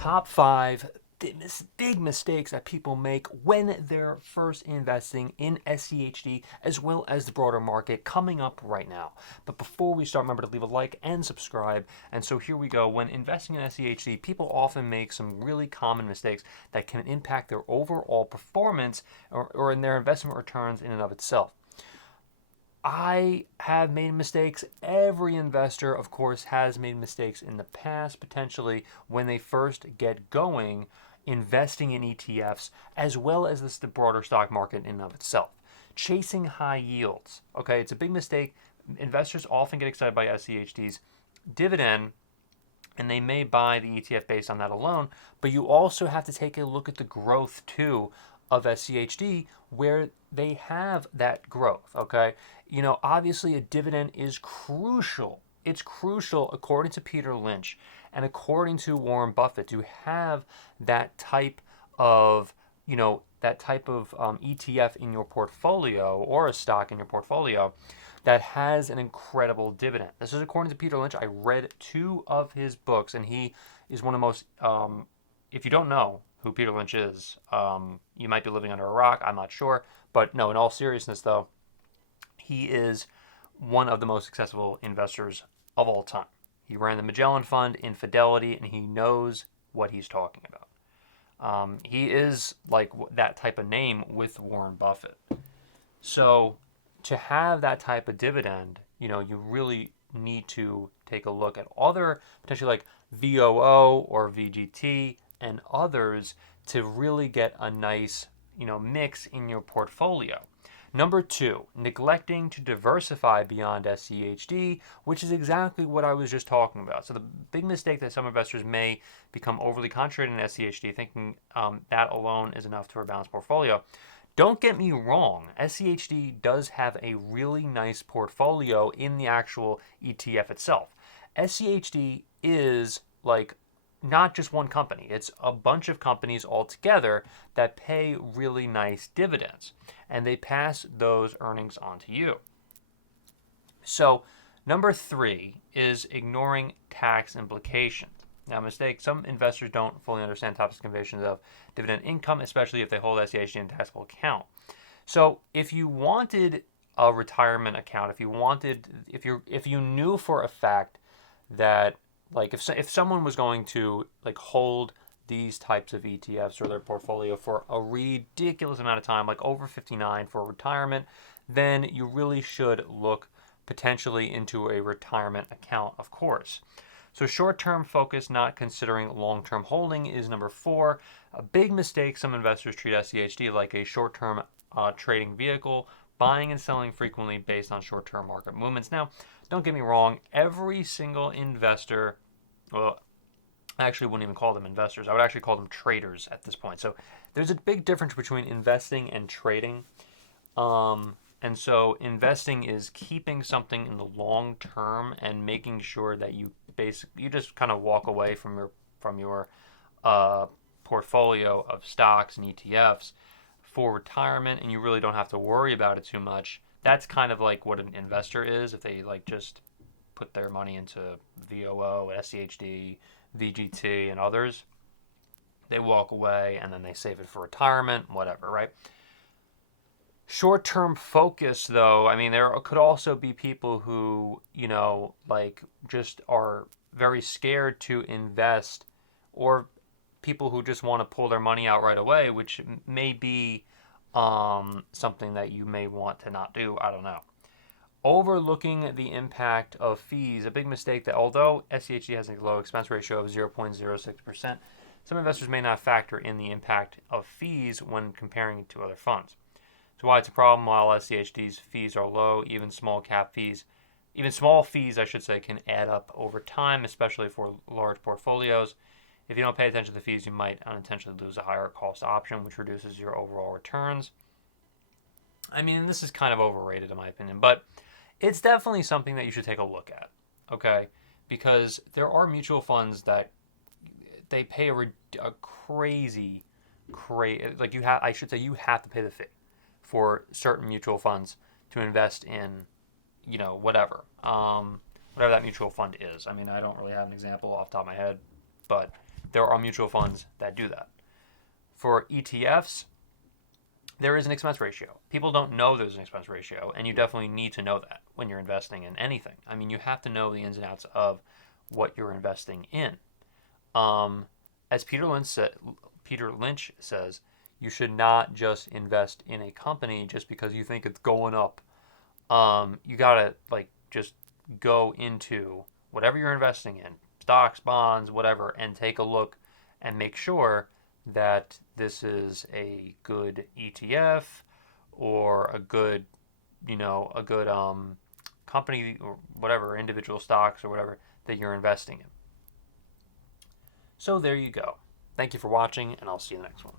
Top five big mistakes that people make when they're first investing in SCHD as well as the broader market coming up right now. But before we start, remember to leave a like and subscribe. And so here we go. When investing in SCHD, people often make some really common mistakes that can impact their overall performance or in their investment returns in and of itself. I have made mistakes. Every investor, of course, has made mistakes in the past, potentially when they first get going investing in ETFs, as well as the broader stock market in and of itself. Chasing high yields. Okay, it's a big mistake. Investors often get excited by SCHD's dividend, and they may buy the ETF based on that alone, but you also have to take a look at the growth too of SCHD where they have that growth, okay? Obviously a dividend is crucial. It's crucial, according to Peter Lynch and according to Warren Buffett, to have that type of, ETF in your portfolio or a stock in your portfolio that has an incredible dividend. This is according to Peter Lynch. I read two of his books, and he is one of the most, if you don't know who Peter Lynch is, you might be living under a rock. I'm not sure. But no, in all seriousness, though, he is one of the most successful investors of all time. He ran the Magellan Fund in Fidelity, and he knows what he's talking about. He is like that type of name with Warren Buffett. So to have that type of dividend, you really need to take a look at other potentially like VOO or VGT and others to really get a nice, mix in your portfolio. Number two, neglecting to diversify beyond SCHD, which is exactly what I was just talking about. So the big mistake that some investors may become overly concentrated in SCHD, thinking that alone is enough for a balanced portfolio. Don't get me wrong, SCHD does have a really nice portfolio in the actual ETF itself. SCHD is like not just one company. It's a bunch of companies all together that pay really nice dividends, and they pass those earnings on to you. So number three is ignoring tax implications. Now, mistake, some investors don't fully understand tax implications of dividend income, especially if they hold SCHD in a taxable account. So if you wanted a retirement account, if you knew for a fact that like if someone was going to like hold these types of ETFs or their portfolio for a ridiculous amount of time, like over 59 for retirement, then you really should look potentially into a retirement account, of course. So short-term focus, not considering long-term holding, is number four. A big mistake, some investors treat SCHD like a short-term trading vehicle, buying and selling frequently based on short-term market movements. Now, don't get me wrong, every single investor, well, I actually wouldn't even call them investors. I would actually call them traders at this point. So there's a big difference between investing and trading. And so investing is keeping something in the long term and making sure that you just kind of walk away from your portfolio of stocks and ETFs for retirement, and you really don't have to worry about it too much. That's kind of like what an investor is. If they like just put their money into VOO, SCHD, VGT, and others, they walk away and then they save it for retirement, whatever, right? Short-term focus, though, I mean, there could also be people who, like just are very scared to invest, or people who just want to pull their money out right away, which may be something that you may want to not do. I don't know. Overlooking the impact of fees, a big mistake that although SCHD has a low expense ratio of 0.06%, some investors may not factor in the impact of fees when comparing it to other funds. So why it's a problem, while SCHD's fees are low, even small fees, I should say, can add up over time, especially for large portfolios. If you don't pay attention to the fees, you might unintentionally lose a higher cost option, which reduces your overall returns. I mean, this is kind of overrated in my opinion, but it's definitely something that you should take a look at, okay? Because there are mutual funds that they pay a crazy, like you have to pay the fee for certain mutual funds to invest in, whatever that mutual fund is. I mean, I don't really have an example off the top of my head, but there are mutual funds that do that. For ETFs, there is an expense ratio. People don't know there's an expense ratio, and you definitely need to know that when you're investing in anything. I mean, you have to know the ins and outs of what you're investing in. As Peter Lynch says, you should not just invest in a company just because you think it's going up. You gotta just go into whatever you're investing in, stocks, bonds, whatever, and take a look and make sure that this is a good ETF or a good, company or whatever, individual stocks or whatever that you're investing in. So there you go. Thank you for watching, and I'll see you in the next one.